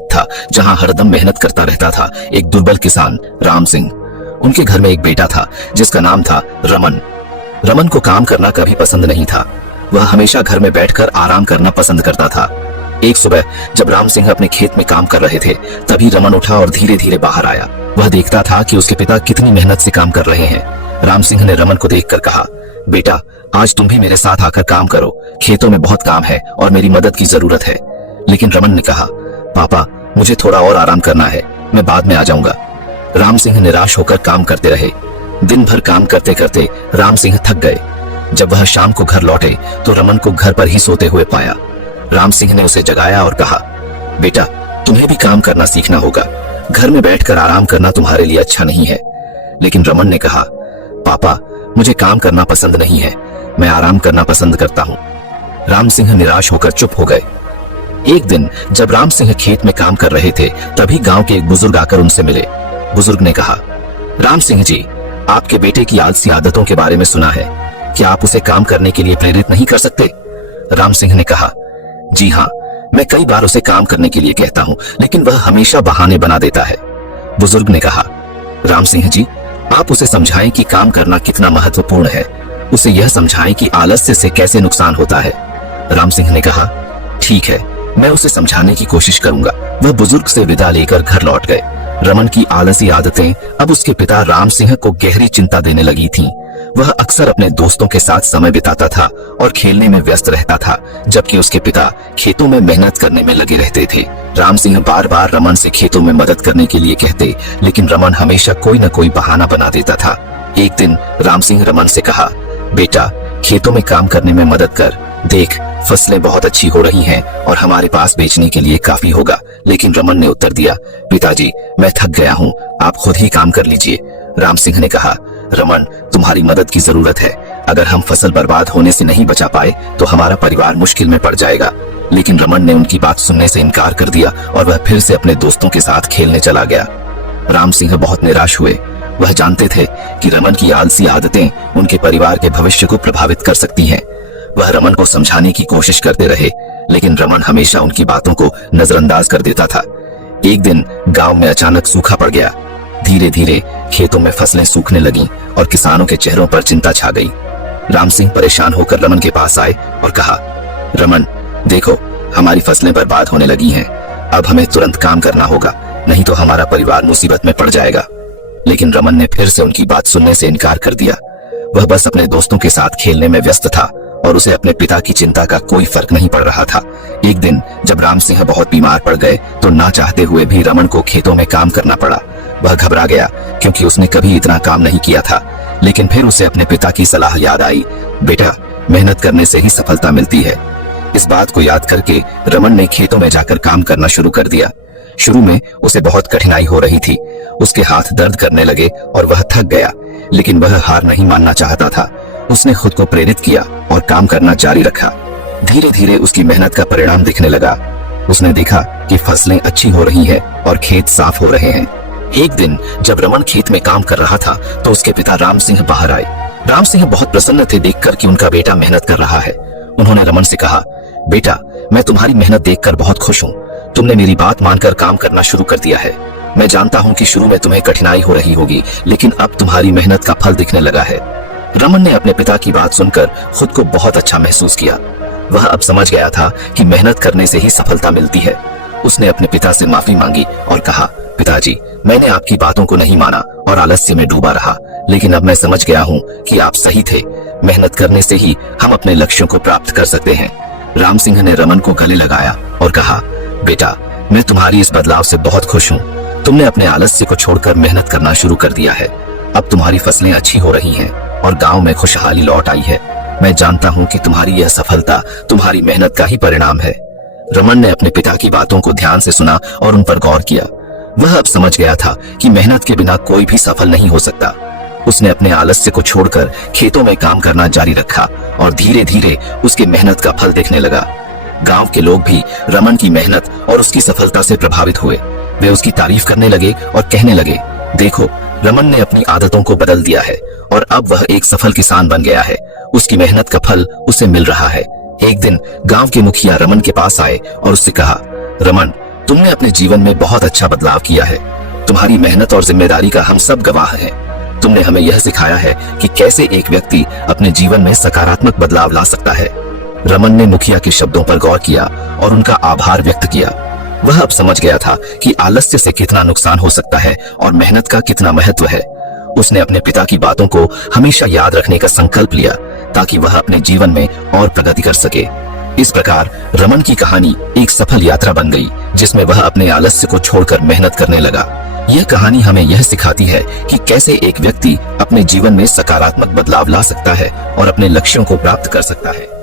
खेत था जहां हरदम मेहनत करता रहता था एक दुर्बल किसान राम सिंह। उनके घर में एक बेटा था जिसका नाम था रमन। रमन को काम करना कभी पसंद नहीं था। वह हमेशा घर में बैठकर आराम करना पसंद करता था। एक सुबह जब राम सिंह अपने खेत में काम कर रहे थे, तभी रमन उठा और धीरे धीरे बाहर आया। वह देखता था कि उसके पिता कितनी मेहनत से काम कर रहे हैं। राम सिंह ने रमन को देखकर कहा, बेटा आज तुम भी मेरे साथ आकर काम करो, खेतों में बहुत काम है और मेरी मदद की जरूरत है। लेकिन रमन ने कहा, पापा मुझे थोड़ा और आराम करना है, मैं बाद में आ जाऊंगा। राम सिंह निराश होकर काम करते रहे। दिन भर काम करते करते राम सिंह थक गए। जब वह शाम को घर लौटे तो रमन को घर पर ही सोते हुए पाया। राम सिंह ने उसे जगाया और कहा, बेटा तुम्हें भी काम करना सीखना होगा, घर में बैठकर आराम करना तुम्हारे लिए अच्छा नहीं है। लेकिन रमन ने कहा, पापा मुझे काम करना पसंद नहीं है, मैं आराम करना पसंद करता हूँ। राम सिंह निराश होकर चुप हो गए। एक दिन जब राम सिंह खेत में काम कर रहे थे, तभी गांव के एक बुजुर्ग आकर उनसे मिले। बुजुर्ग ने कहा, राम सिंह जी, आपके बेटे की आलसी आदतों के बारे में सुना है, क्या आप उसे काम करने के लिए प्रेरित नहीं कर सकते? राम सिंह ने कहा, जी हाँ, मैं कई बार उसे काम करने के लिए कहता हूँ, लेकिन वह हमेशा बहाने बना देता है। बुजुर्ग ने कहा, राम सिंह जी, आप उसे समझाएं कि काम करना कितना महत्वपूर्ण है। उसे यह समझाएं कि आलस्य से कैसे नुकसान होता है। राम सिंह ने कहा, ठीक है, मैं उसे समझाने की कोशिश करूंगा। वह बुजुर्ग से विदा लेकर घर लौट गए। रमन की आलसी आदतें अब उसके पिता राम सिंह को गहरी चिंता देने लगी थीं। वह अक्सर अपने दोस्तों के साथ समय बिताता था और खेलने में व्यस्त रहता था, जबकि उसके पिता खेतों में मेहनत करने में लगे रहते थे। राम सिंह बार बार रमन से खेतों में मदद करने के लिए कहते, लेकिन रमन हमेशा कोई न कोई बहाना बना देता था। एक दिन राम सिंह रमन से कहा, बेटा खेतों में काम करने में मदद कर, देख फसलें बहुत अच्छी हो रही हैं और हमारे पास बेचने के लिए काफी होगा। लेकिन रमन ने उत्तर दिया, पिताजी मैं थक गया हूँ, आप खुद ही काम कर लीजिए। राम सिंह ने कहा, रमन तुम्हारी मदद की जरूरत है, अगर हम फसल बर्बाद होने से नहीं बचा पाए तो हमारा परिवार मुश्किल में पड़ जाएगा। लेकिन रमन ने उनकी बात सुनने से इनकार कर दिया और वह फिर से अपने दोस्तों के साथ खेलने चला गया। राम सिंह बहुत निराश हुए। वह जानते थे कि रमन की आलसी आदतें उनके परिवार के भविष्य को प्रभावित कर सकती हैं। वह रमन को समझाने की कोशिश करते रहे, लेकिन रमन हमेशा उनकी बातों को नजरअंदाज कर देता था। एक दिन गांव में अचानक सूखा पड़ गया। धीरे धीरे खेतों में फसलें सूखने लगीं और किसानों के चेहरों पर चिंता छा गई। राम सिंह परेशान होकर रमन के पास आए और कहा, रमन देखो हमारी फसलें बर्बाद होने लगी हैं, अब हमें तुरंत काम करना होगा, नहीं तो हमारा परिवार मुसीबत में पड़ जाएगा। लेकिन रमन ने फिर से उनकी बात सुनने से इनकार कर दिया। वह बस अपने दोस्तों के साथ खेलने में व्यस्त था और उसे अपने पिता की चिंता का कोई फर्क नहीं पड़ रहा था। एक दिन जब राम सिंह बहुत बीमार पड़ गए तो ना चाहते हुए भी रमन को खेतों में काम करना पड़ा। वह घबरा गया क्योंकि उसने कभी इतना काम नहीं किया था। लेकिन फिर उसे अपने पिता की सलाह याद आई, बेटा मेहनत करने से ही सफलता मिलती है। इस बात को याद करके रमन ने खेतों में जाकर काम करना शुरू कर दिया। शुरू में उसे बहुत कठिनाई हो रही थी, उसके हाथ दर्द करने लगे और वह थक गया, लेकिन वह हार नहीं मानना चाहता था। उसने खुद को प्रेरित किया और काम करना जारी रखा। धीरे धीरे उसकी मेहनत का परिणाम दिखने लगा। उसने देखा कि फसलें अच्छी हो रही हैं और खेत साफ हो रहे हैं। एक दिन जब रमन खेत में काम कर रहा था तो उसके पिता राम सिंह बाहर आए। राम सिंह बहुत प्रसन्न थे देखकर कि उनका बेटा मेहनत कर रहा है। उन्होंने रमन से कहा, बेटा मैं तुम्हारी मेहनत देखकर बहुत खुश हूँ, तुमने मेरी बात मानकर काम करना शुरू कर दिया है। मैं जानता हूँ कि शुरू में तुम्हें कठिनाई हो रही होगी, लेकिन अब तुम्हारी मेहनत का फल दिखने लगा है। रमन ने अपने पिता की बात सुनकर खुद को बहुत अच्छा महसूस किया। वह अब समझ गया था कि मेहनत करने से ही सफलता मिलती है। उसने अपने पिता से माफी मांगी और कहा, पिताजी मैंने आपकी बातों को नहीं माना और आलस्य में डूबा रहा, लेकिन अब मैं समझ गया हूँ कि आप सही थे। मेहनत करने से ही हम अपने लक्ष्यों को प्राप्त कर सकते हैं। राम सिंह ने रमन को गले लगाया और कहा, बेटा मैं तुम्हारी इस बदलाव से बहुत खुश हूँ। तुमने अपने आलस्य को छोड़कर मेहनत करना शुरू कर दिया है। अब तुम्हारी फसलें अच्छी हो रही हैं और गांव में खुशहाली लौट आई है। मैं जानता हूँ कि तुम्हारी यह सफलता तुम्हारी मेहनत का ही परिणाम है। रमन ने अपने पिता की बातों को ध्यान से सुना और उन पर गौर किया। वह अब समझ गया था कि मेहनत के बिना कोई भी सफल नहीं हो सकता। उसने अपने आलस्य को छोड़कर खेतों में काम करना जारी रखा और धीरे धीरे उसकी मेहनत का फल दिखने लगा। गांव के लोग भी रमन की मेहनत और उसकी सफलता से प्रभावित हुए। वे उसकी तारीफ करने लगे और कहने लगे, देखो रमन ने अपनी आदतों को बदल दिया है और अब वह एक सफल किसान बन गया है। उसकी मेहनत का फल उसे मिल रहा है। एक दिन गांव के मुखिया रमन के पास आए और उससे कहा, रमन तुमने अपने जीवन में बहुत अच्छा बदलाव किया है। तुम्हारी मेहनत और जिम्मेदारी का हम सब गवाह हैं। तुमने हमें यह सिखाया है कि कैसे एक व्यक्ति अपने जीवन में सकारात्मक बदलाव ला सकता है। रमन ने मुखिया के शब्दों पर गौर किया और उनका आभार व्यक्त किया। वह अब समझ गया था कि आलस्य से कितना नुकसान हो सकता है और मेहनत का कितना महत्व है। उसने अपने पिता की बातों को हमेशा याद रखने का संकल्प लिया ताकि वह अपने जीवन में और प्रगति कर सके। इस प्रकार रमन की कहानी एक सफल यात्रा बन गई, जिसमें वह अपने आलस्य को छोड़कर मेहनत करने लगा। यह कहानी हमें यह सिखाती है कि कैसे एक व्यक्ति अपने जीवन में सकारात्मक बदलाव ला सकता है और अपने लक्ष्यों को प्राप्त कर सकता है।